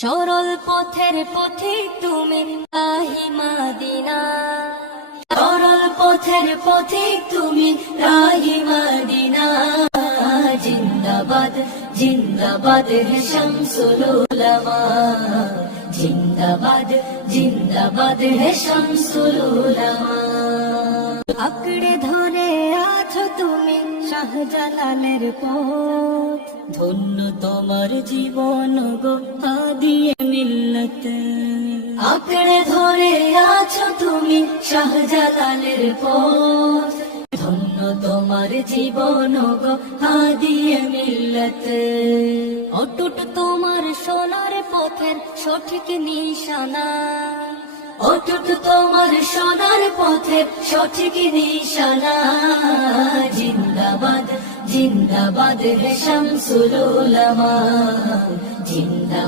সরল পথের পথিক তুমি রাহি মাদিনা, সরল পথের পথিক তুমি রাহি মাদিনা। জিন্দাবাদ জিন্দাবাদ হে শামসুল উলামা, জিন্দাবাদ জিন্দাবাদ হে শামসুল উলামা। আঁকড়ে ধরে আছো তুমি শাহজালালের পথ, ধন্য তোমার জীবন গো হাদিয়ে মিল্লত। আঁকড়ে ধরে আছো তুমি শাহজালালের পথ, ধন্য তোমার জীবন গো হাদিয়ে মিল্লত। অটুট তোমার সোনার পথের সঠিক নিশানা, অটুট তোমার সোনার পথের সঠিক নিশানা। জিন্দাবাদ জিন্দাবাদ হে শামসুল উলামা, জিন্দাবাদ।